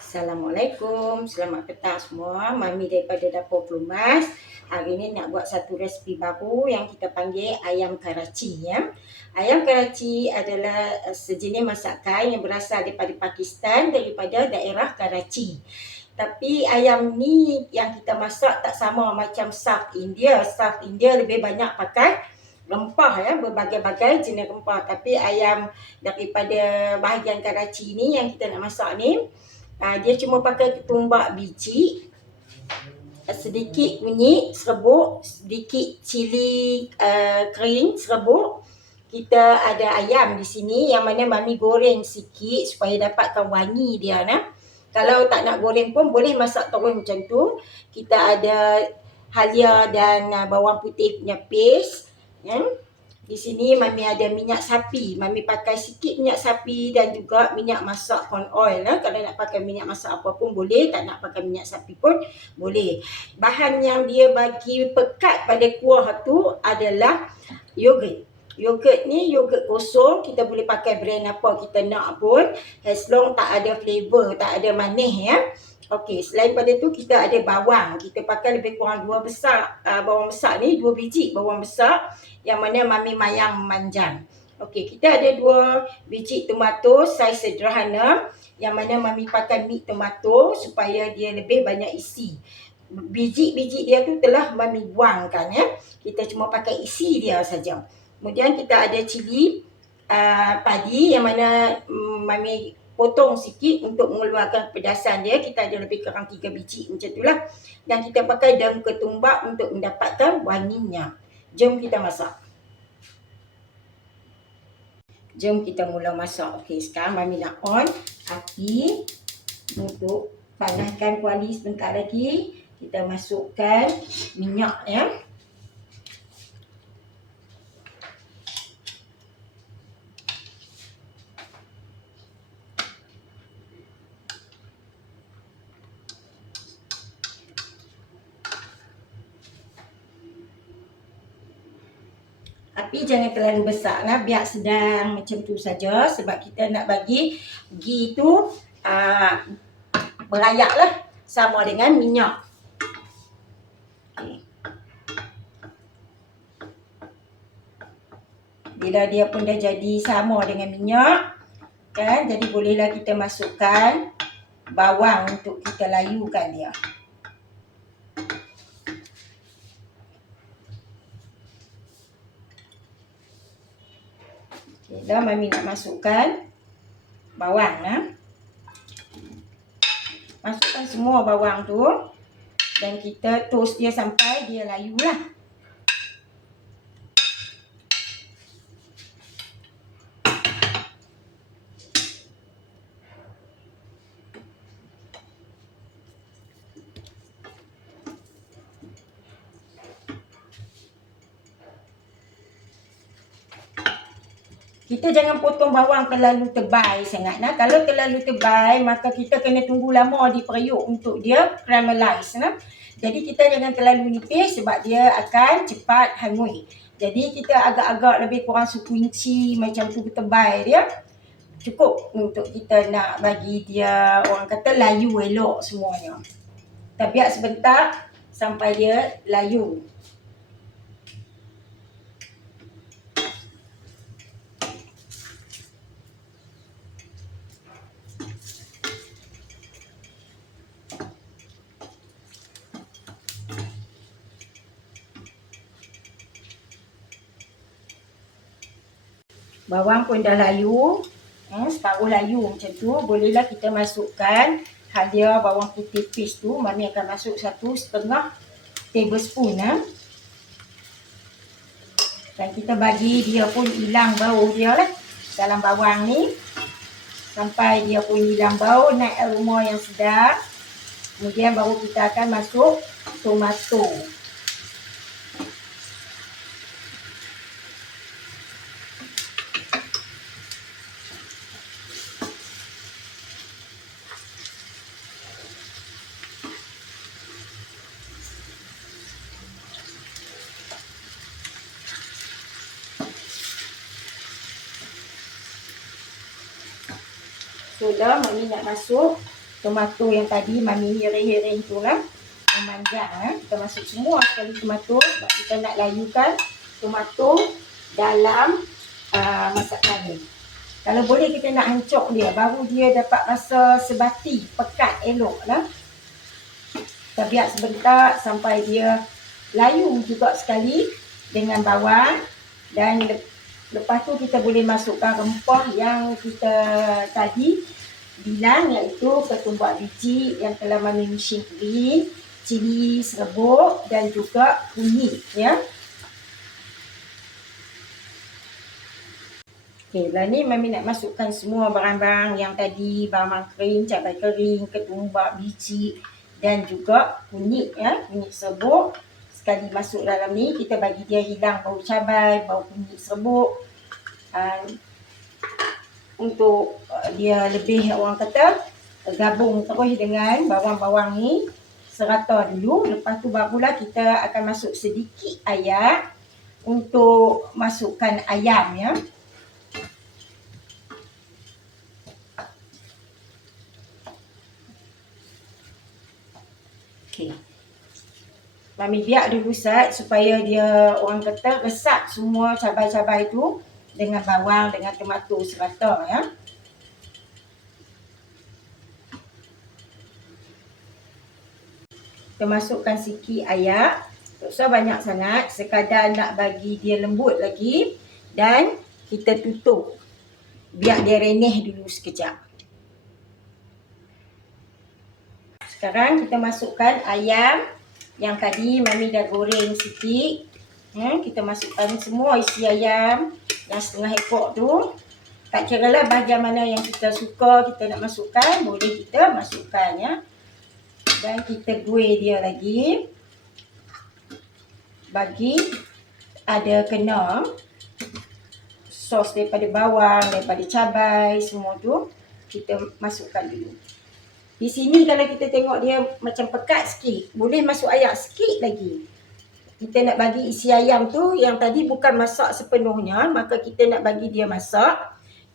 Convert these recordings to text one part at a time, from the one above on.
Assalamualaikum, selamat petang semua. Mami daripada Dapur Pelumas. Hari ini nak buat satu resipi baru yang kita panggil ayam Karachi ya. Ayam Karachi adalah sejenis masakan yang berasal daripada Pakistan, daripada daerah Karachi. Tapi ayam ni yang kita masak tak sama macam South India. South India lebih banyak pakai rempah ya, berbagai-bagai jenis rempah. Tapi ayam daripada bahagian Karachi ni yang kita nak masak ni, dia cuma pakai ketumbak biji, sedikit kunyit serbuk, sedikit cili kering serbuk. Kita ada ayam di sini yang mana mami goreng sikit supaya dapatkan wangi dia nah. Kalau tak nak goreng pun boleh masak terus macam tu. Kita ada halia dan bawang putih punya paste ya. Di sini mami ada minyak sapi. Mami pakai sikit minyak sapi dan juga minyak masak corn oil. Kalau nak pakai minyak masak apa pun boleh. Tak nak pakai minyak sapi pun boleh. Bahan yang dia bagi pekat pada kuah tu adalah yogurt. Yogurt ni yogurt kosong. Kita boleh pakai brand apa kita nak pun. As long tak ada flavor, tak ada manis ya. Okey, selain pada tu kita ada bawang. Kita pakai lebih kurang 2 besar. Bawang besar ni 2 biji bawang besar yang mana mami mayang manjang. Okey, kita ada 2 biji tomato saiz sederhana yang mana mami pakai mix tomato supaya dia lebih banyak isi. Biji-biji dia tu telah mami buangkan ya. Kita cuma pakai isi dia saja. Kemudian kita ada cili padi yang mana mami potong sikit untuk mengeluarkan pedasan dia. Kita ada lebih kurang 3 biji macam itulah. Dan kita pakai daun ketumbak untuk mendapatkan wanginya. Jom kita masak. Jom kita mula masak. Okey, sekarang mami nak on api untuk panaskan kuali sebentar lagi. Kita masukkan minyak ya. Api jangan terlalu besar lah, biar sedang macam tu saja sebab kita nak bagi ghee tu berayak lah sama dengan minyak. Okay. Bila dia pun dah jadi sama dengan minyak kan, jadi bolehlah kita masukkan bawang untuk kita layukan dia. Okay, dah mami nak masukkan bawang lah. Masukkan semua bawang tu dan kita toast dia sampai dia layu lah. Kita jangan potong bawang terlalu tebal sangat. Kalau terlalu tebal, maka kita kena tunggu lama di periuk untuk dia caramelize. Jadi kita jangan terlalu nipis sebab dia akan cepat hangus. Jadi kita agak-agak lebih kurang sekuinci macam tu tebal dia. Cukup untuk kita nak bagi dia, orang kata, layu elok semuanya. Kita biar sebentar sampai dia layu. Bawang pun dah layu, separuh layu macam tu. Bolehlah kita masukkan halia bawang putih paste tu. Mami akan masuk 1,5 tablespoon. Dan kita bagi dia pun hilang bau dia lah dalam bawang ni. Sampai dia pun hilang bau, naik aroma yang sedap. Kemudian baru kita akan masuk tomato. Sudah, mami nak masuk tomato yang tadi Mami hiring-hiring tu lah, memanjang. Kita masuk semua sekali tomato sebab kita nak layukan tomato dalam masakan ni. Kalau boleh kita nak hancur dia, baru dia dapat rasa sebati, pekat, elok lah. Kita biar sebentar sampai dia layu juga sekali dengan bawang. Dan lepas tu kita boleh masukkan rempah yang kita tadi bilang, iaitu ketumbar biji yang telah Mami mixing green, cili serbuk dan juga kunyit ya. Okey, lah ni Mami nak masukkan semua barang-barang yang tadi, bawang kering, cabai kering, ketumbar biji dan juga kunyit ya, kunyit serbuk. Sekali masuk dalam ni, kita bagi dia hilang bau cabai, bau kunyit serbuk. Untuk dia lebih, orang kata, gabung terus dengan bawang-bawang ni serata dulu. Lepas tu barulah kita akan masuk sedikit air untuk masukkan ayam ya. Okey. Mami biar dulu sat supaya dia, orang kata, resap semua cabai-cabai tu dengan bawang, dengan tomato serata ya. Kita masukkan sikit air, tak usah banyak sangat, sekadar nak bagi dia lembut lagi. Dan kita tutup, biar dia renyah dulu sekejap. Sekarang kita masukkan ayam yang tadi Mami dah goreng sikit. Kita masukkan semua isi ayam yang setengah ekor tu. Tak kira lah bahagian mana yang kita suka, kita nak masukkan, boleh kita masukkan ya. Dan kita goreng dia lagi. Bagi ada kena sos daripada bawang, daripada cabai, semua tu kita masukkan dulu. Di sini kalau kita tengok dia macam pekat sikit, boleh masuk air sikit lagi. Kita nak bagi isi ayam tu yang tadi bukan masak sepenuhnya, maka kita nak bagi dia masak,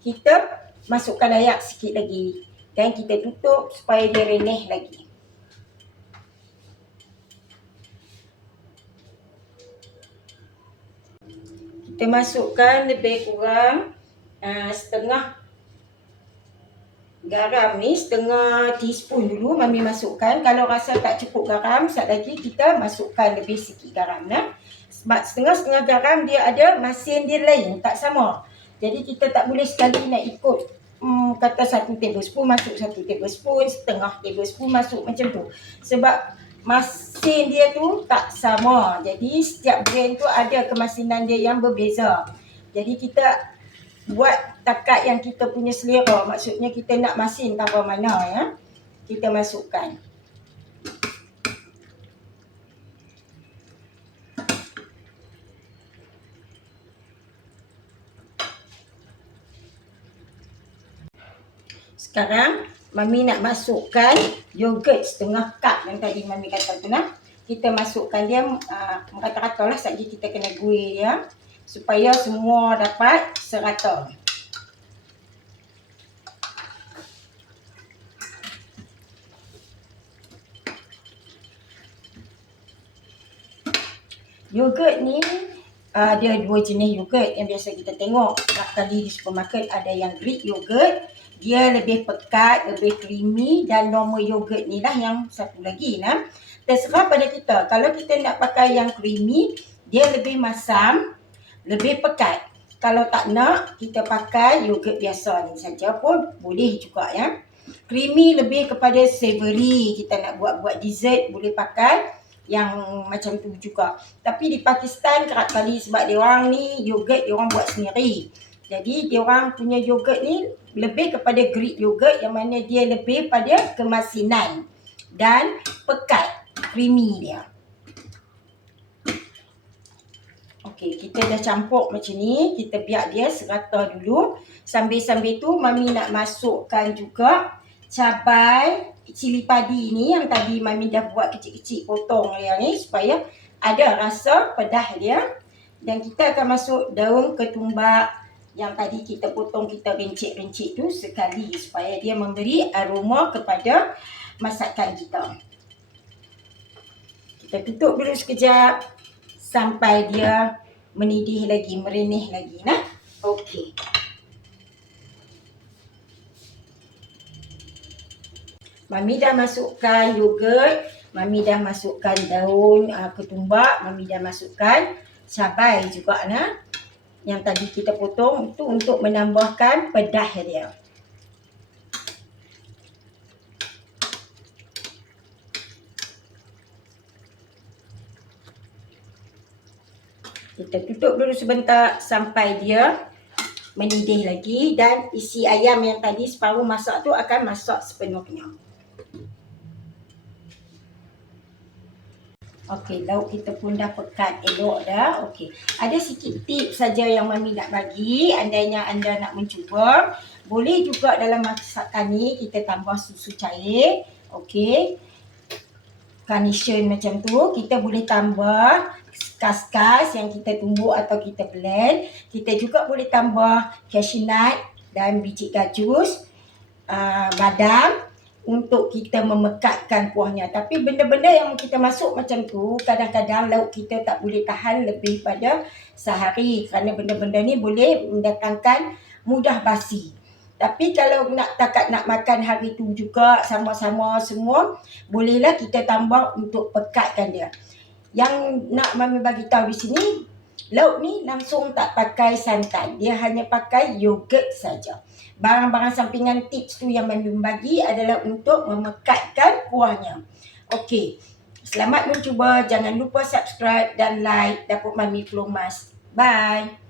kita masukkan air sikit lagi. Dan kita tutup supaya dia renyah lagi. Kita masukkan lebih kurang setengah garam ni, setengah teaspoon dulu Mami masukkan. Kalau rasa tak cukup garam, sekejap lagi kita masukkan lebih sikit garam lah. Sebab setengah-setengah garam dia ada masin dia lain, tak sama. Jadi kita tak boleh sekali nak ikut kata 1 tablespoon masuk 1 tablespoon, setengah tablespoon masuk macam tu. Sebab masin dia tu tak sama. Jadi setiap brand tu ada kemasinan dia yang berbeza. Jadi kita buat takat yang kita punya selera. Maksudnya kita nak masin tanpa mana ya, kita masukkan. Sekarang Mami nak masukkan yogurt setengah cup yang tadi Mami kata tu lah. Kita masukkan dia merata-rata lah, sekejap kita kena goreng dia supaya semua dapat serata. Yogurt ni ada 2 jenis yogurt yang biasa kita tengok. Kali di supermarket ada yang Greek yogurt, dia lebih pekat, lebih creamy, dan normal yogurt ni lah yang satu lagi lah. Terserah pada kita. Kalau kita nak pakai yang creamy, dia lebih masam, lebih pekat. Kalau tak nak, kita pakai yogurt biasa ni saja pun boleh juga ya. Creamy lebih kepada savory. Kita nak buat dessert, boleh pakai yang macam tu juga. Tapi di Pakistan kerap kali sebab dia orang ni yogurt dia orang buat sendiri. Jadi dia orang punya yogurt ni lebih kepada Greek yogurt yang mana dia lebih pada kemasinan dan pekat, creamy dia. Okey, kita dah campur macam ni, kita biar dia serata dulu. Sambil-sambil tu Mami nak masukkan juga cabai cili padi ni yang tadi Mami dah buat kecil-kecil potong dia ni supaya ada rasa pedas dia. Dan kita akan masuk daun ketumbar yang tadi kita potong, kita rincik-rincik tu sekali supaya dia memberi aroma kepada masakan kita. Kita tutup dulu sekejap sampai dia mendidih lagi, merenih lagi nah. Okey. Mami dah masukkan yogurt, Mami dah masukkan daun ketumbak, Mami dah masukkan cabai juga nah. Yang tadi kita potong itu untuk menambahkan pedas dia. Kita tutup dulu sebentar sampai dia mendidih lagi dan isi ayam yang tadi separuh masak tu akan masak sepenuhnya. Okey, lauk kita pun dah pekat elok dah. Okey. Ada sikit tips saja yang Mami nak bagi. Andainya anda nak mencuba, boleh juga dalam masakan ni kita tambah susu cair. Okey. Carnation macam tu, kita boleh tambah kaskas yang kita tumbuk atau kita blend. Kita juga boleh tambah cashew nut dan biji gajus, badam untuk kita memekatkan kuahnya. Tapi benda-benda yang kita masuk macam tu, kadang-kadang lauk kita tak boleh tahan lebih pada sehari kerana benda-benda ni boleh mendatangkan mudah basi. Tapi kalau takat nak makan hari tu juga sama-sama semua, bolehlah kita tambah untuk pekatkan dia. Yang nak Mami bagi tahu di sini, lauk ni langsung tak pakai santan. Dia hanya pakai yogurt saja. Barang-barang sampingan tips tu yang Mami bagi adalah untuk memekatkan kuahnya. Okey. Selamat mencuba. Jangan lupa subscribe dan like Dapur Mami Flomas. Bye.